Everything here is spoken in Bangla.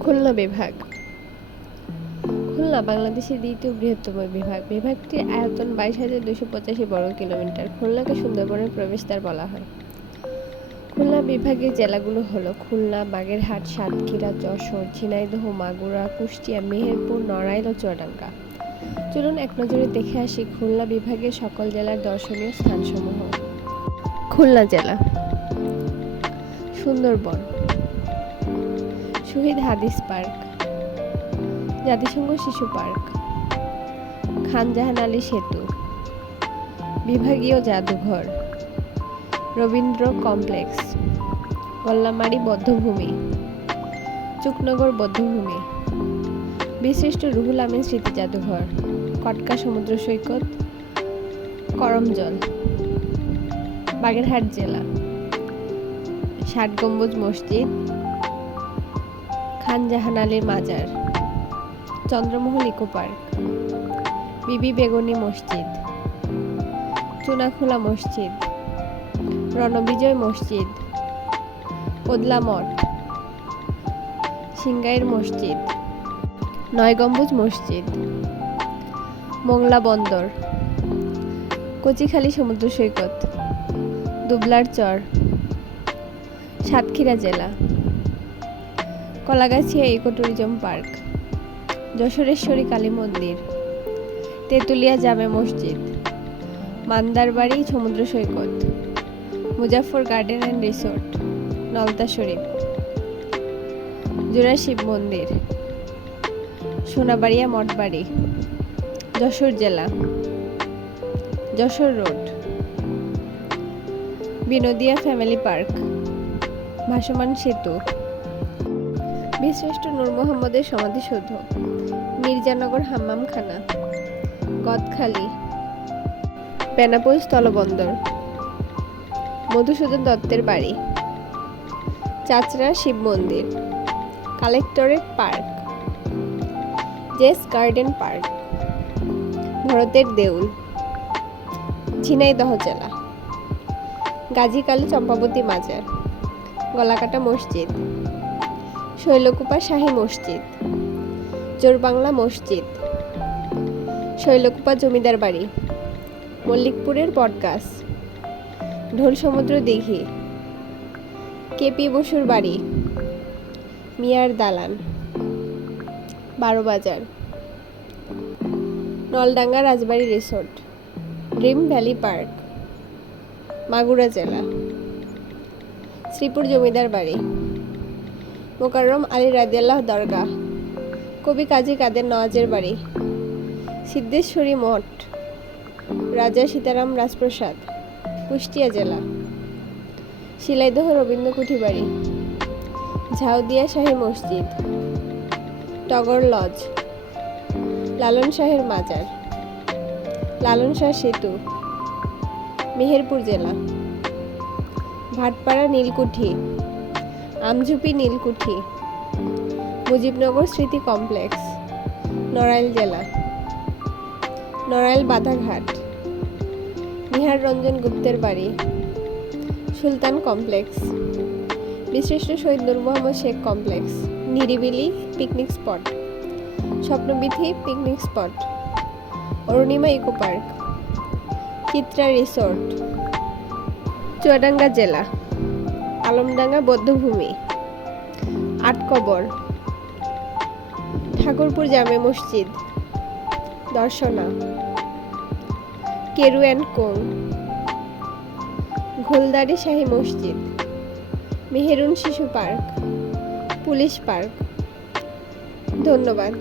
খুলনা বিভাগ। খুলনা বাংলাদেশের দ্বিতীয় বৃহত্তম বিভাগ। বিভাগটির আয়তন বাইশ হাজার দুশো পঁচাশি বর্গ কিলোমিটার। খুলনাকে সুন্দরবনের প্রবেশদ্বার বলা হয়। খুলনা বিভাগের জেলাগুলো হলো খুলনা, বাগেরহাট, সাতক্ষীরা, যশোর, ঝিনাইদহ, মাগুরা, কুষ্টিয়া, মেহেরপুর, নড়াইল ও চুয়াডাঙ্গা। চলুন এক নজরে দেখে আসি খুলনা বিভাগের সকল জেলার দর্শনীয় স্থানসমূহ। খুলনা জেলা। সুন্দরবন। শহীদ হাদিস পার্ক, জাতিসংঘ শিশু পার্ক খানজাহান আলী সেতু, বিভাগীয় জাদুঘর, রবীন্দ্র কমপ্লেক্স, কল্লামারি বদ্ধভূমি, চুকনগর বদ্ধভূমি, বিশিষ্ট রুহুল আমিন স্মৃতি জাদুঘর, কটকা সমুদ্র সৈকত, করমজল, বাগেরহাট জেলা, ষাট গম্বুজ মসজিদ খানজাহান আলীর মাজার চন্দ্রমোহন ইকো পার্ক, বিবি বেগুনি মসজিদ, চুনাখোলা মসজিদ, রণবিজয় মসজিদ কোদলা মঠ সিংগাইর মসজিদ, নয়গম্বুজ মসজিদ, মোংলা বন্দর, কচিখালী সমুদ্র সৈকত, দুবলার চর, সাতক্ষীরা জেলা। Kalagachhia eco tourism park, Jashoreshwari Kali মন্দির, তেঁতুলিয়া জামে মসজিদ, মান্দারবাড়ি সমুদ্র সৈকত Muzaffar garden and resort, Nalta Sharif, জোড়া শিব মন্দির, সোনাবাড়িয়া মঠবাড়ি, যশোর জেলা, Jessore road, Binodia family park, ভাসমান সেতু বীরশ্রেষ্ঠ নূর মোহাম্মদের সমাধিসৌধ মির্জানগর হাম্মামখানা, গদখালি, বেনাপোল স্থলবন্দর, মধুসূদন দত্তের বাড়ি, চাচরা শিব মন্দির, collectorate park, Jess garden park, ভরতের দেউল, ঝিনাইদহ জেলা, গাজীকালী চম্পাবতী মাজার, গলাকাটা মসজিদ। শৈলকুপা শাহী মসজিদ, জোরবাংলা মসজিদ, শৈলকুপা জমিদার বাড়ি, মল্লিকপুরের বটগাছ ঢোল সমুদ্র দিঘি, কেপি বসুর বাড়ি, মিয়ার দালান Baro Bazar Naldanga Rajbari resort, dream valley park, Magura জেলা, শ্রীপুর জমিদার বাড়ি। মোকাররম আলী রাদিয়াল্লাহ দরগা কবি কাজী কাদের নওয়াজের বাড়ি। সিদ্ধেশ্বরী মঠ, রাজা সীতারাম রাজপ্রসাদ, কুষ্টিয়া জেলা। শিলাইদহ রবীন্দ্র কুঠি বাড়ি, ঝাউদিয়া শাহী মসজিদ, টগর লজ, লালন শাহের মাজার, লালন শাহ সেতু, মেহেরপুর জেলা। ভাটপাড়া নীলকুঠি আমঝুপি নীলকুঠি, মুজিবনগর স্মৃতি কমপ্লেক্স, নড়াইল জেলা, নড়াইল বাধাঘাট নিহার রঞ্জন গুপ্তের বাড়ি, সুলতান কমপ্লেক্স বিশিষ্ট শহীদ নূর মোহাম্মদ শেখ কমপ্লেক্স, নিরিবিলি picnic spot Swapnobithi picnic spot, Arunima eco park, Chitra resort, Chuadanga জেলা। আলমডাঙ্গা বৌদ্ধভূমি। আটকবর ঠাকুরপুর জামে মসজিদ। দর্শনা। Keru and co. ঘোলদারি শাহী মসজিদ। মেহেরুন শিশু পার্ক। Police park. ধন্যবাদ।